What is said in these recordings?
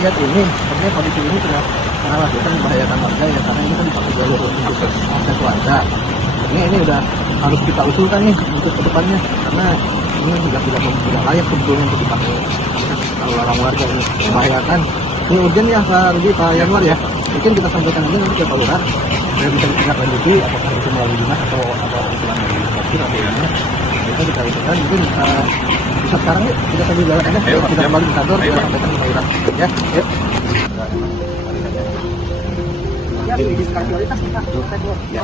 lihat ini, sebenarnya kondisi ini sudah mengkhawatirkan membahayakan warga ya, karena ini kan dipakai jalur untuk akses warga. Ini udah harus kita usulkan nih untuk kedepannya, karena ini tidak layak sebetulnya untuk dipakai lalu lalang warga, ini membahayakan. Ini urgent ya Pak Rudi, Pak Yanwar ya. Mungkin kita sampaikan aja nanti ke Pak Lurah, supaya bisa ditindaklanjuti apakah itu melalui dinas atau usulan dari Sopir atau lainnya. Itu kita usulkan, mungkin bisa sekarang yuk kita sambil jalan aja. Kita kembali ke kantor, kita sampaikan ke Pak Lurah. Ya, yuk. Ya, di skala prioritas kita. Ya.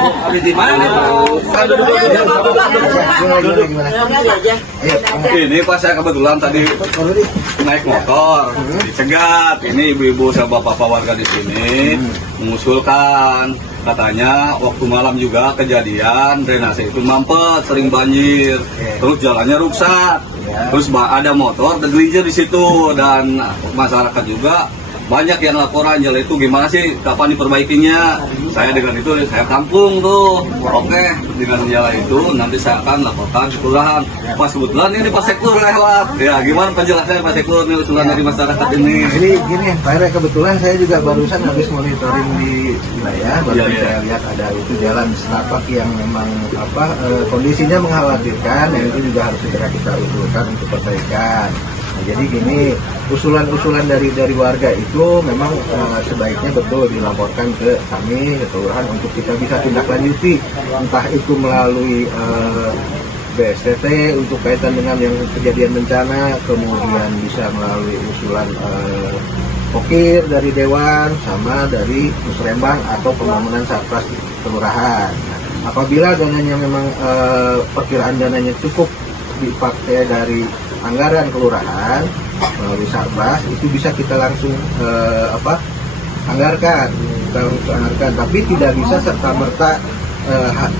Habis di mana nih Ini pas saya kebetulan tadi naik motor, dicegat. Ini ibu-ibu sama bapak-bapak warga di sini mengusulkan, katanya waktu malam juga kejadian drainase itu mampet, sering banjir, terus jalannya rusak, terus ada motor tergelincir di situ, dan masyarakat juga banyak yang laporan jalan itu gimana sih, kapan diperbaikinya. Saya dengan itu saya tampung tuh, oke, dengan jalan itu nanti saya akan laporkan ke kelurahan. Pas kebetulan ini Pak Sektur lewat, ya gimana penjelasannya Pak Sektur nih usulan dari masyarakat ini? Jadi gini Pak Ere, kebetulan saya juga barusan habis monitoring di wilayah, saya lihat ada itu jalan setapak yang memang kondisinya mengkhawatirkan, dan itu juga harus segera kita usulkan untuk perbaikan. Nah, jadi gini, usulan-usulan dari warga itu memang sebaiknya betul dilaporkan ke kami, ke kelurahan, untuk kita bisa tindak lanjuti, entah itu melalui BSTT untuk kaitan dengan yang kejadian bencana, kemudian bisa melalui usulan Pokir dari Dewan, sama dari Musrembang atau pembangunan Satpas kelurahan. Nah, apabila dananya memang perkiraan dananya cukup dipakai dari anggaran kelurahan melalui Satpas, itu bisa kita langsung anggarkan, tapi tidak bisa serta-merta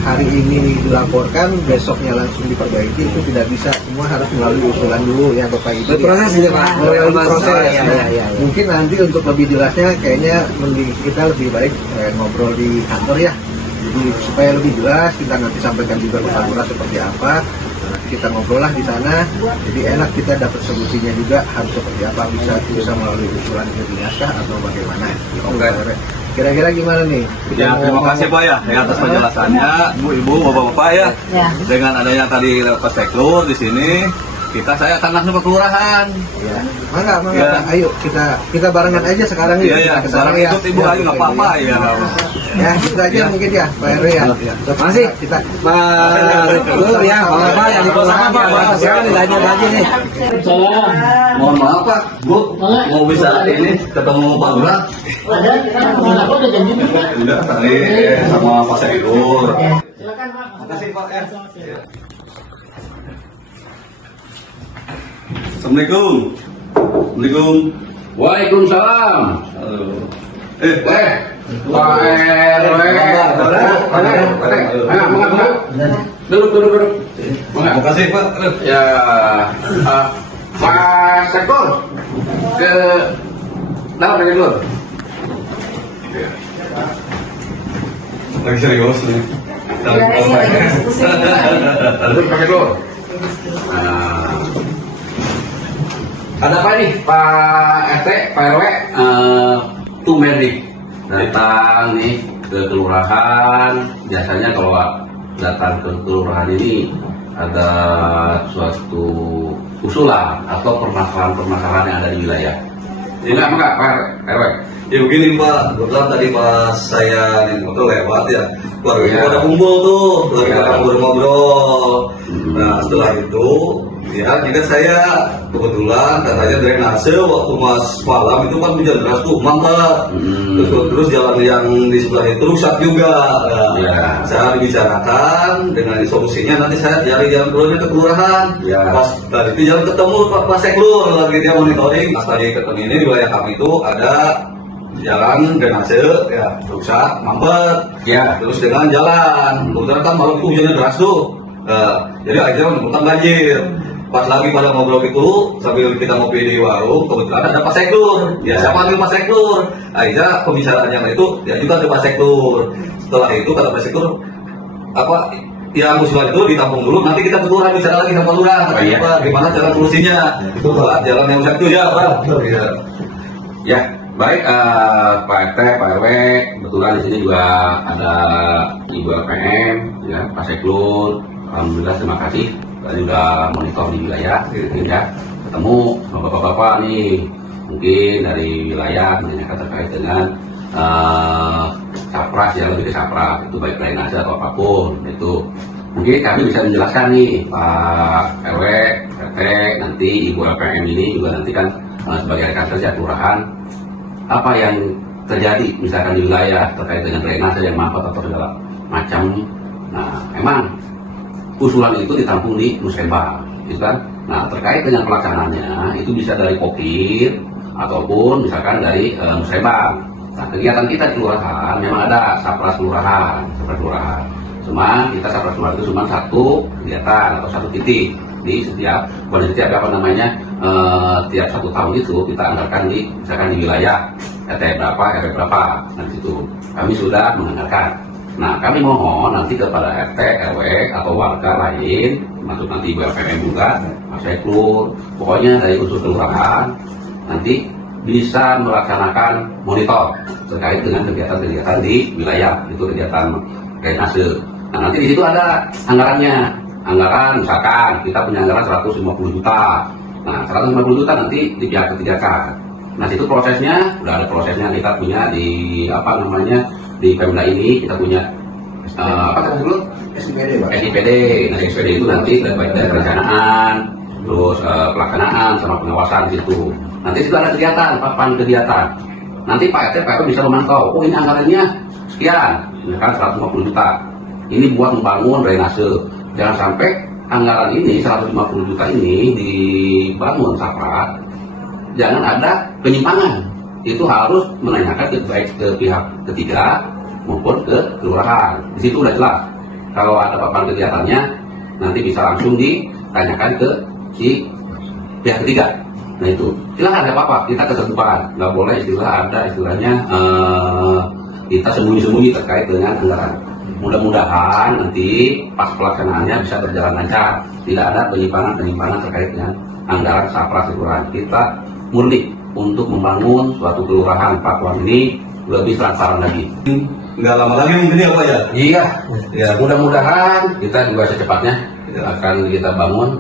hari ini dilaporkan, besoknya langsung diperbaiki, itu tidak bisa. Semua harus melalui usulan dulu ya Bapak Ibu. Proses ya Pak. Melalui proses. Ya. Mungkin nanti untuk lebih jelasnya kayaknya kita lebih baik ngobrol di kantor ya. Jadi supaya lebih jelas kita nanti sampaikan juga ke Pak Lurah seperti apa. Nanti kita ngobrol lah di sana. Jadi enak kita dapat solusinya juga harus seperti apa, bisa melalui usulan ke dinas atau bagaimana. Oke. Kira-kira gimana nih? Ya, terima kasih Pak ya atas penjelasannya, ibu-ibu, bapak-bapak ya. Dengan adanya tadi Pak Sektur di sini, saya akan langsung ke kelurahan. Ya. Mangga. Ya. Ayo kita barengan aja sekarang ya. Iya, sekarang ikut ibu aja nggak apa-apa ya. Ya, itu aja mungkin ya, Pak RW ya. Terima kasih kita Pak ya, Bapak yang di kelurahan Pak. Sekarang ditanya nih. Mohon maaf Pak, Bu, mau bisa ini ketemu Pak Lurah? Udah tadi sama Pak Sektur. Silakan Pak. Makasih Pak ya. Assalamualaikum. Assalamualaikum. Waalaikumsalam. Pak RW. Duduk. Terima kasih Pak. Ya, Pak Sektor ke dalam Pak Sektor. Lagi serius nih. Duduk Pak Sektor. Ada apa nih Pak RT, Pak RW? Tumben nih datang nih ke kelurahan. Biasanya kalau datang ke kelurahan ini ada suatu usulan atau permasalahan yang ada di wilayah. Enggak Pak RW? Ya begini Pak, kebetulan tadi pas saya di motor lewat ya, keluarga pada kumpul tuh, lagi pada ngobrol-ngobrol. Nah setelah itu, ya jika saya kebetulan katanya drainase waktu mas malam itu kan hujan deras tuh mampet, terus jalan yang di sebelah itu rusak juga. Nah, saya dibicarakan dengan solusinya, nanti saya cari jalan keluarnya ke kelurahan. Pas tadi itu jalan ketemu Pak Seklur, lagi dia monitoring. Pas tadi ketemu ini di wilayah kami itu ada jalan drainase ya rusak mampet, terus dengan jalan kebetulan kan malam itu hujannya deras tuh, jadi akhirnya menemukan banjir. Pas lagi pada ngobrol itu sambil kita ngopi di warung, kebetulan ada Pak Sektur. Ya saya panggil Pak Sektur. Akhirnya pembicaraan yang itu ya juga ada Pak Sektur. Setelah itu kata Pak Sektur, yang usulan itu ditampung dulu, nanti kita berdua bicara lagi sama lurah, Iya. Pak, gimana cara solusinya? Itu Pak, jalan yang satu ya Pak. Iya. Ya, baik Pak RT, Pak RW, kebetulan di sini juga ada Ibu LPM, ya, Pak Seklur, alhamdulillah terima kasih, kita juga monitor di wilayah, ya, ketemu sama bapak-bapak nih, mungkin dari wilayah menanyakan terkait dengan capras, ya lebih ke capras, itu baik drainase atau apapun, itu mungkin kami bisa menjelaskan nih Pak RW, RT, nanti Ibu LPM ini juga nanti kan sebagai rekan kerja kelurahan apa yang terjadi misalkan di wilayah terkait dengan drainase yang mampet atau segala macam. Nah, memang usulan itu ditampung di Musrembang, gitu kan? Nah, terkait dengan pelaksanaannya itu bisa dari Pokir ataupun misalkan dari Musrembang. Nah, kegiatan kita di kelurahan memang ada sapras kelurahan, Cuma kita sapras kelurahan itu cuma satu kegiatan atau satu titik di setiap apa namanya tiap 1 tahun itu kita anggarkan di misalkan di wilayah RT berapa RW berapa, nah situ kami sudah menganggarkan. Nah, kami mohon nanti kepada RT RW atau warga lain, masuk nanti Ibu LPM juga, Mas Seklur, pokoknya dari unsur kelurahan nanti bisa melaksanakan monitor terkait dengan kegiatan-kegiatan di wilayah, itu kegiatan drainase. Nah, nanti di situ ada anggarannya. Anggaran misalkan kita punya anggaran 150 juta. Nah, 150 juta nanti di pihak ketiga kan. Nah, itu prosesnya udah ada prosesnya, kita punya di apa namanya di Pemda ini kita punya apa dulu SIPD, Pak. SIPD. Nah, SIPD itu nanti baik dari perencanaan, terus pelaksanaan sama pengawasan di situ. Nanti itu ada kegiatan, papan kegiatan. Nanti Pak RT, Pak RW bisa memantau. Oh, ini anggarannya sekian, misalkan 150 juta. Ini buat membangun drainase. Jangan sampai anggaran ini 150 juta ini dibangun sapra, jangan ada penyimpangan. Itu harus menanyakan baik ke pihak ketiga maupun ke kelurahan. Di situ udah jelas. Kalau ada papan kegiatannya, nanti bisa langsung ditanyakan ke si pihak ketiga. Nah itu, silahkan, nggak apa-apa, kita keterbukaan, nggak boleh istilahnya kita sembunyi-sembunyi terkait dengan anggaran. Mudah-mudahan nanti pas pelaksanaannya bisa berjalan lancar, tidak ada penyimpangan terkait dengan anggaran sapras kelurahan. Kita murni untuk membangun suatu kelurahan Pakuan ini lebih transparan lagi. Nggak lama lagi mungkin ya Pak ya. Iya, Ya. mudah-mudahan kita juga secepatnya akan kita bangun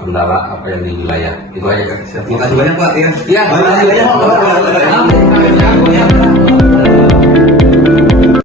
kendala apa yang di wilayah. Itu aja. Terima kasih banyak Pak ya. Iya, terima kasih banyak.